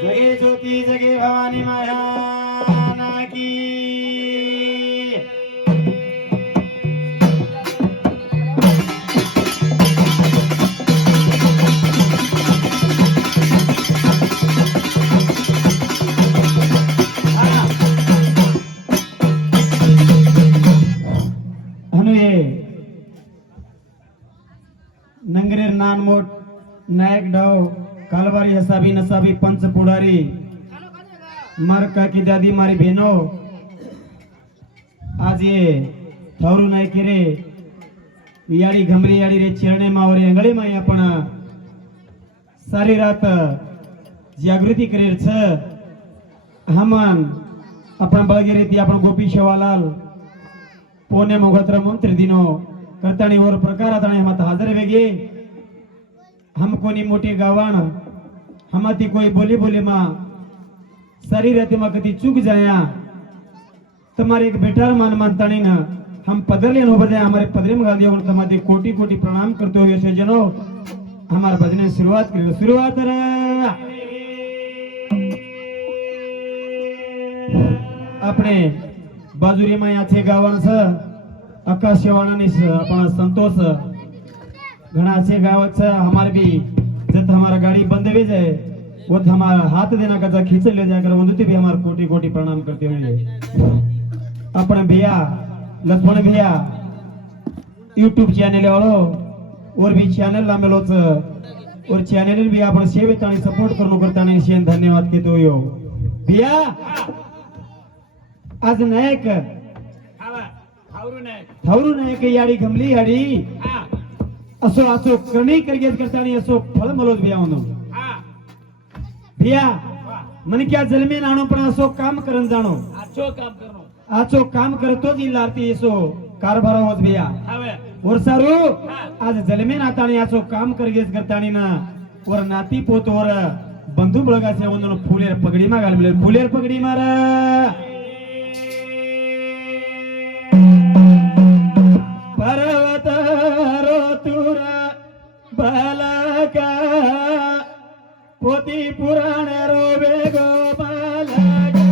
जगे ज्योति जगे भवानी माया की नंगरेर नानमोट नायक डाव कालवारी हसाबी नसाबी पंच पुढारी मार काकी दादी मारी बहनो आज ये थावरू नायक रे याडी घमरी याडी रे चरणे मावरे अंगळे में आपण सारी रात जागृती करेर छ हमन अपन बळगेरे ती आपण गोपी शेवालाल पोने मोगत्र मंत्र दिनो करताणी और प्रकार आता हम हाजर वेगे हम कोनी मोटी गावण हमाती कोई बोली बोली मा सारी रात में कति चूक जाया तुम्हारे एक बेटार मान मानताणी ना हम पदरले नो बजाय हमारे पदरे में गाल दिया उन तुम्हारे कोटि कोटि प्रणाम करते हुए से जनो हमारे भजन शुरुआत करो शुरुआत अपने बाजुरी में याचे गावण छ आकाशवाणी अपना संतोष घना से गावत छ हमारे भी जब हमारा गाड़ी बंद हो जाए वो हमारा हाथ देना का खींच ले जाकर वंदती भी हमारे कोटि कोटि प्रणाम करते हुए अपने भैया लक्ष्मण भैया यूट्यूब चैनल वालों और भी चैनल लामेलो छ और चैनल भी आपण सेवे ताणी सपोर्ट करनो करता ने शेन धन्यवाद केतो यो भैया आज नायक थावरू नायक याडी घमली याडी असो असो करणी करगेत करतानी असो फळ मलोत बियावनो भैया मन क्या जलमे नाणो पण असो काम करन जाणो आचो काम करतो जी लारती असो कारभार होत भैया और सारू आज जलमे नातानी आचो काम करगेत करतानी ना और नाती पोत और बंधू बळगा से ಒಂದನ फुलेर पगडी मा घालले फुलेर पगडी मार पर्वत रोतुर बालका पोती पुराण रोबे गो बालका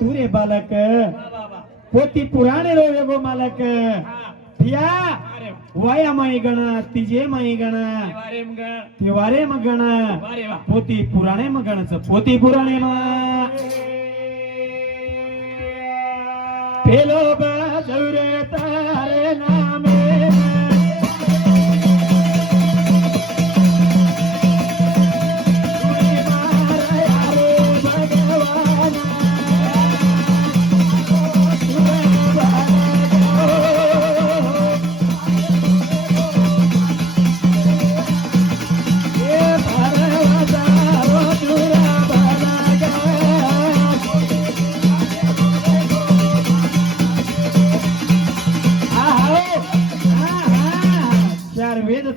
तुरे बालक पोती पुराणे रो वेगो मालक पिया वाया माई गण तिजे माई गण तिवारे म गण पोती पुराणे म गणच पोती पुराणे म पेलो बाजुरे तारे नामे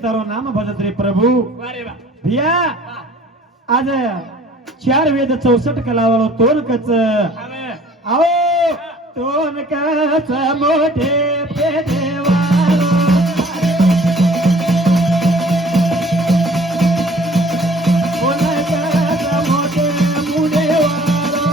तारो नाम भजत रे प्रभु भैया आज 4 वेद 64 कलावाळो तोन कच आओ तोन कच मोठे पेदेवाळो तोन कच मोठे मुडेवाळो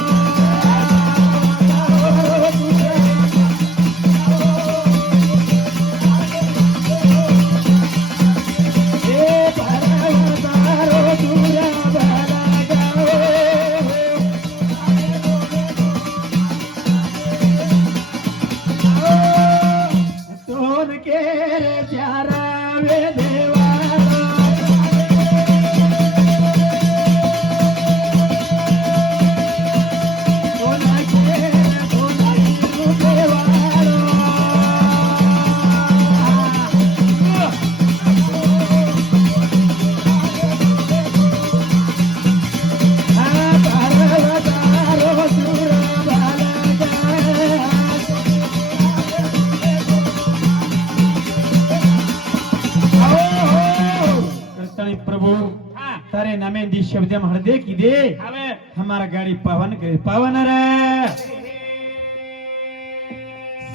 केर चारावे देवा तारे नामे दी शब्द हृदय की दे हमारा गाड़ी पावन करे पावन रे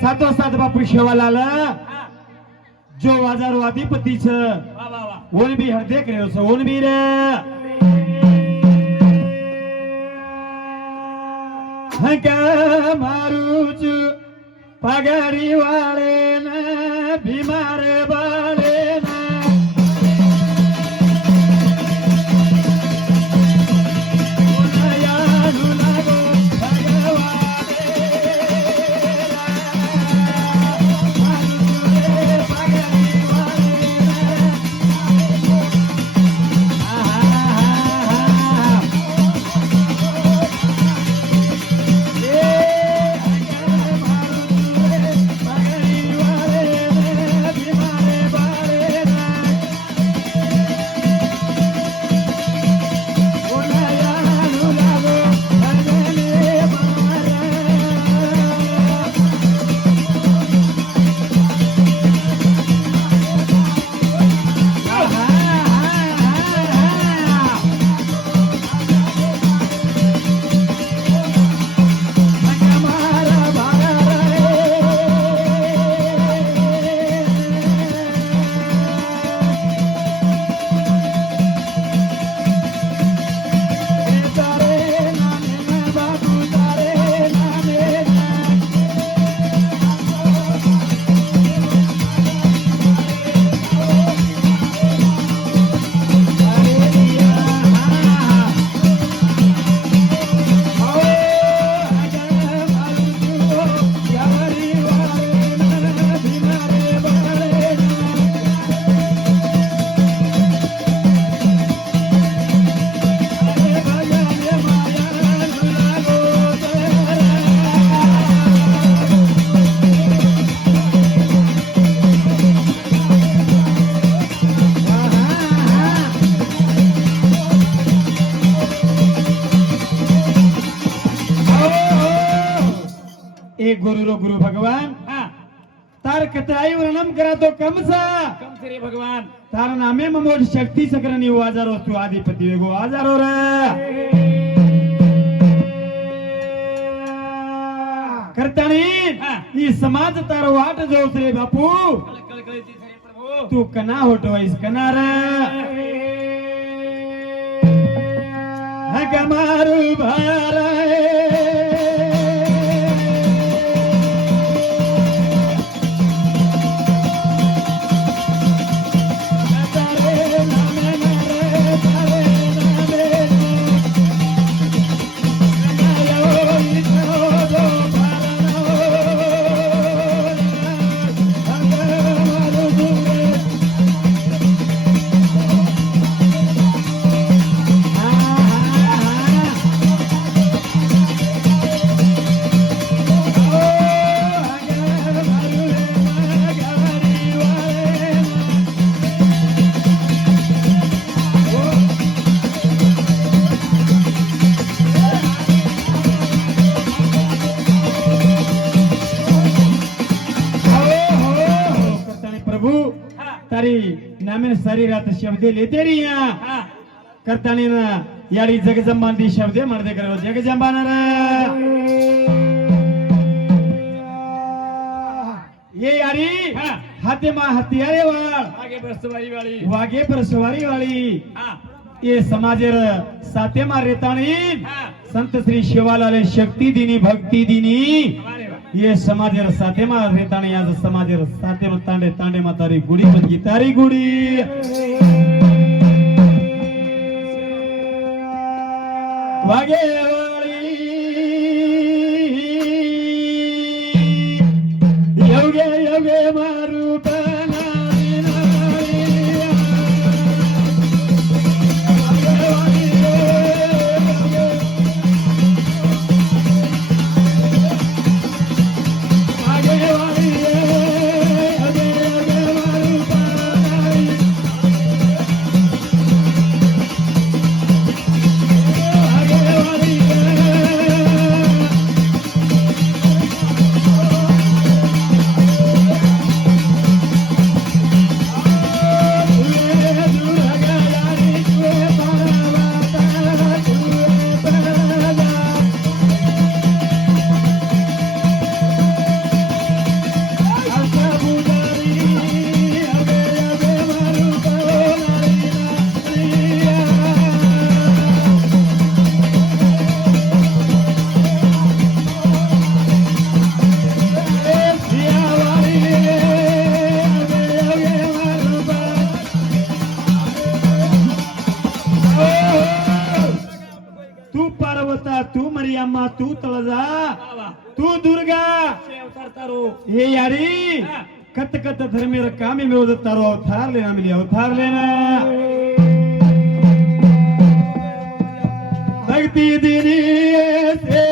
सातो सात बापू शेवालाल जो वाजारो अधिपति छ ओन भी हृदय કર્યો છે ઓન भी रे हका मारू च पगाड़ी वाले ने बीमार वाले एक गुरु रो गुरु भगवान तार कतराई वर्णम करा तो कम से रे भगवान तार नामे ममोज शक्ति सकरनी आजारो तू आदिपति वेगो आजारो रे करतानी ई समाज तारो वाट जो रे बापू तू कना होटो इस कना रे हगमारू भारे तारी नामे सारी रात शब्द लेते रिया करतानी ना यारी जगजंबांदी शब्द मर्दे करो जगजंबाना रे ये यारी हाथे मां हथियारे वागे पर सवारी वाली ये समाजेर साथे मां रेतानी संत श्री शिवालाले शक्ति दीनी भक्ति दीनी ये समाजेर साथे मा रेताणी आज समाजेर साथे मा तांडे तांडे मा तारी गुडी बदगी तारी गुडी वागे वाली योगे योगे मा रूप नारी नारी तू पार्वता तू मरियम्मा तू तळजा तू दुर्गा हे यारी कत कत धर्मेर कामी मिळवत तारो अवतार लेना मिली अवतार लेना भक्ति दिनी से